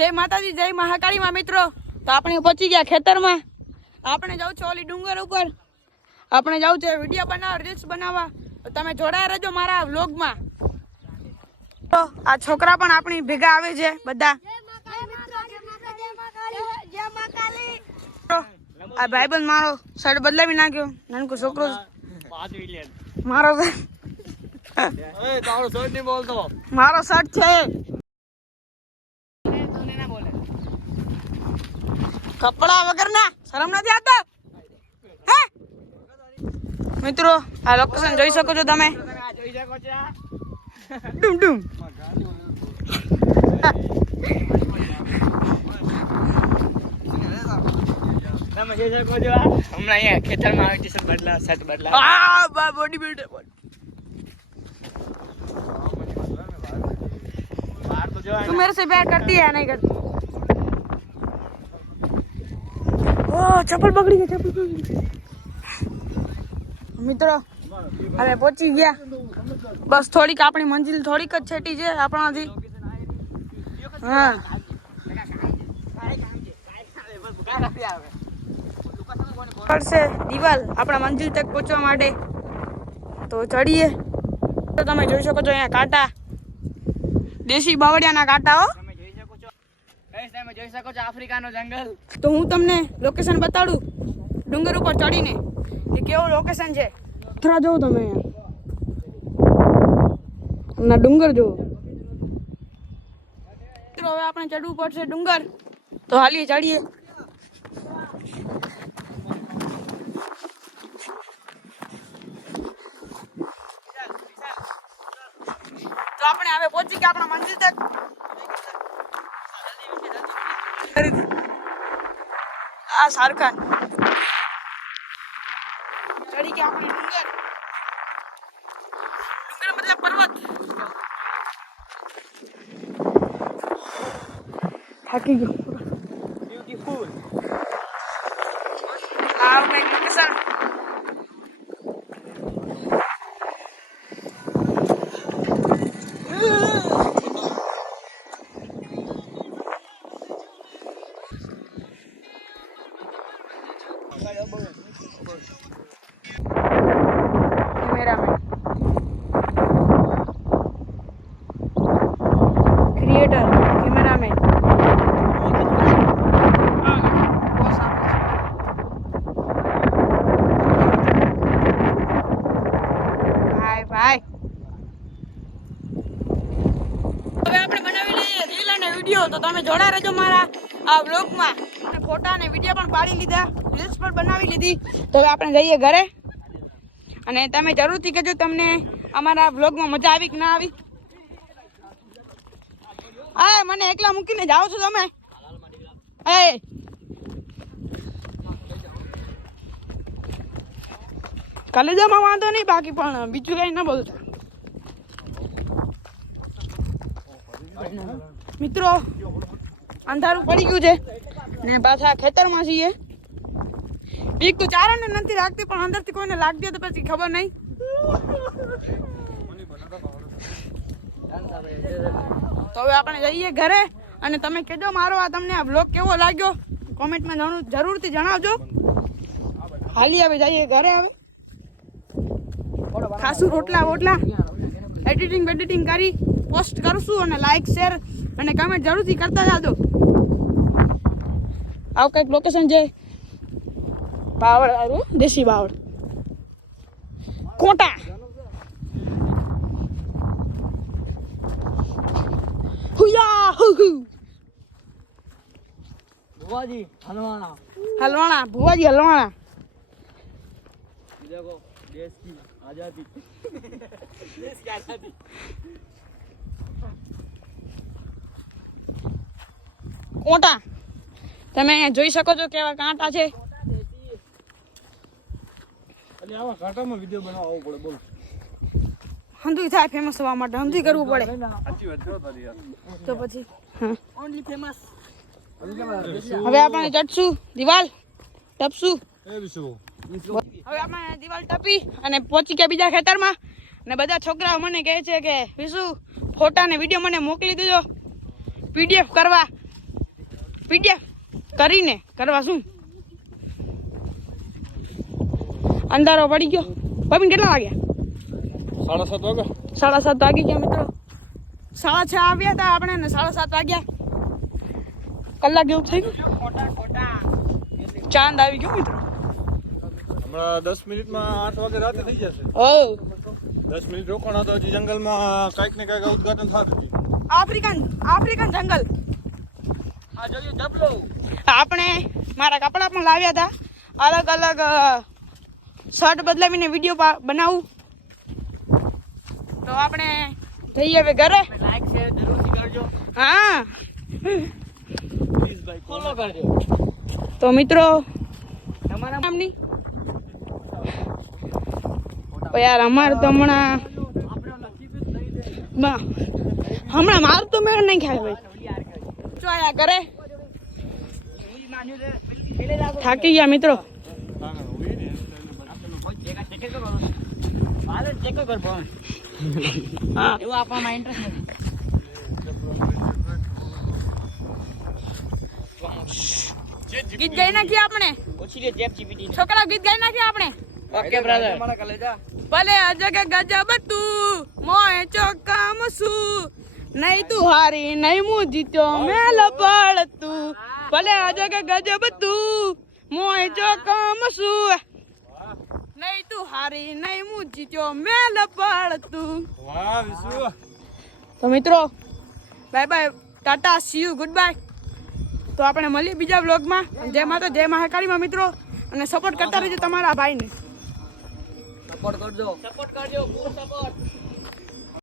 जय माताजी जय महाकाली मां मित्रों। तो आपणे पहुंची गया खेतर में। आपणे जाऊ छे ओली डूंगर ऊपर। आपणे जाऊ छे विडियो बनावा रील्स बनावा। तो तमे जोड़ाया रहेजो मारा व्लॉग में। तो आ छोकरा पण आपणी भेगा आवे छे बधा। आ भाईबंध मारो शर्ट बदलावी नाख्यो। नानકો છોકરો 5 મિલિયન मारो ए तारो शर्ट नहीं बोलतो मारो शर्ट छे तूने ना बोले कपड़ा वगर ना शरम નથી આતો હે મિત્રો આ લોકેશન જોઈ શકો છો તમે જોઈ શકો છો ડુમ ડુમ તમે જોઈ શકો છો હમણાં અહીંયા ખેતરમાં આવી ટી-શર્ટ બદલા શર્ટ બદલા આ બોડી બિલ્ડર तू मेरे से प्यार करती है नहीं करती? ओह चप्पल पकड़ी गई चप्पल पकड़ी मित्रों अरे पहुंची गया बस थोड़ी अपनी मंजिल थोड़ी क छेटी है अपना थी हां पर से दीवाल अपना मंजिल तक पहुंचवा माटे तो चढ़ीए तो તમે જોઈ શકો છો અહીંયા કાંટા देशी बावड़ियाना कांटा हो તમે જોઈ શકો છો ગાઈસ તમે જોઈ શકો છો આફ્રિકાનો જંગલ તો હું તમને લોકેશન બતાડું ડુંગર ઉપર ચડીને કે કેવો લોકેશન છે થરા જો તમે ના ડુંગર જો તો હવે આપણે ચડવું પડશે ડુંગર તો હાલી ચડીએ तो अपने हमें पहुंची गया अपना मंजिल तक आ शाहरुख चढ़ी गया अपने डूंगर डूंगर मतलब पर्वत थाकी गयो ब्यूटीफुल आओ मैं लोकेशन क्रिएटर कैमरामैन भाई भाई હવે આપણે બનાવી લઈએ રીલ અને વિડિયો તો તમે જોડા રહેજો મારા આ વ્લોગ માં અને ફોટા અને વિડિયો પણ પાડી લીધા રીલ્સ પણ બનાવી લીધી તો હવે આપણે જઈએ ઘરે અને તમે જરૂરથી કહેજો તમને અમારા વ્લોગ માં મજા આવી કે ના આવી આ મને એકલા મૂકીને જાવ છો તમે એ કલેજામાં વાંધો નહીં બાકી પણ બીજું કઈ ના બોલતા મિત્રો અંધારું પડી ગયું છે ને પાછા ખેતરમાં છીએ બીક તો ચારણ ને નથી લાગતી પણ અંદરથી કોઈને લાગતી તો પછી ખબર નહીં તો હવે આપણે જઈએ ઘરે અને તમે કહેજો મારો આ તમને આ બ્લોગ કેવો લાગ્યો કોમેન્ટમાં જરૂરથી જણાવજો હાલી હવે જઈએ ઘરે હવે ખાસું રોટલા વોટલા એડિટિંગ કરી પોસ્ટ કરશું અને લાઈક શેર અને કમેન્ટ જરૂરથી કરતા જાજો આવું કંઈક લોકેશન છે બાવળ આવ્યું દેશી બાવળ કોટા હુયા હુ ભુવાજી હલવાણા ભુવાજી હલવાણા देखो देश की आजादी કોટા તમે અહીંયા જોઈ શકો છો કેવા કાંટા છે એટલે આવા કાંટામાં વિડિયો બનાવવો પડે બોલ હંધુઈ થાય ફેમસ થવા માટે હંધુઈ કરવું પડે સાચી વાત છો તારી યાર તો પછી ઓન્લી ફેમસ હવે આપણે ચડશું દિવાલ ટપશું એ વિશુ હવે આપણે દિવાલ ટપી અને પહોંચી ગયા બીજા ખેતરમાં અને બધા છોકરાઓ મને કહે છે કે વિશુ ફોટા ને વિડિયો મને મોકલી દેજો પીડીએફ કરવા પીડ્યા કરીને કરવા શું અંધારો પડી ગયો ભાઈ કેટલા વાગ્યા 7:30 વાગે 7:30 વાગી ગયા મિત્રો 6:30 આવ્યા હતા આપણે ને 7:30 વાગ્યા કલાક જેવું થઈ ગયું ચાંદ આવી ગયો મિત્રો હમણાં 10 મિનિટમાં 8 વાગે રાતે થઈ જશે ઓ 10 મિનિટ રોકાણા તો હજી જંગલમાં કાંઈક ને કાંઈક ઉદ્ઘાટન થતું આફ્રિકન જંગલ આ જોઈએ ડબલો આપણે મારા કપડા પણ લાવ્યા હતા અલગ અલગ શર્ટ બદલાવીને વિડીયો બનાવું તો આપણે જઈએ હવે ઘરે લાઈક શેર જરૂરથી કરજો હા પ્લીઝ ભાઈ ફોલો કરજો તો મિત્રો તમારા નામની યાર અમારે તો હમણાં મારું તો મેળ નહીં ખાય ભાઈ જો આયા કરે થાકી ગયા મિત્રો ગીત ગાઈ નાખીએ આપણે છોકરા ગીત ગાઈ નાખીએ આપણે ઓકે બ્રધર ભલે અજગ ગજબ તું મોય ચોકામ શું નહીં તું હારી નહીં હું જીત્યો મેં લપડ તું ભલે અજગ ગજબ તું મોય ચોકામ શું નહીં તું હારી નહીં હું જીત્યો મેં લપડ તું વાહ વિશુ તો મિત્રો bye bye Tata C you good bye તો આપણે મળીએ બીજા વ્લોગમાં જય માતા જય મહાકાળીમાં મિત્રો અને સપોર્ટ કરતા રહેજો તમારા ભાઈને સપોર્ટ કરજો ફૂલ સપોર્ટ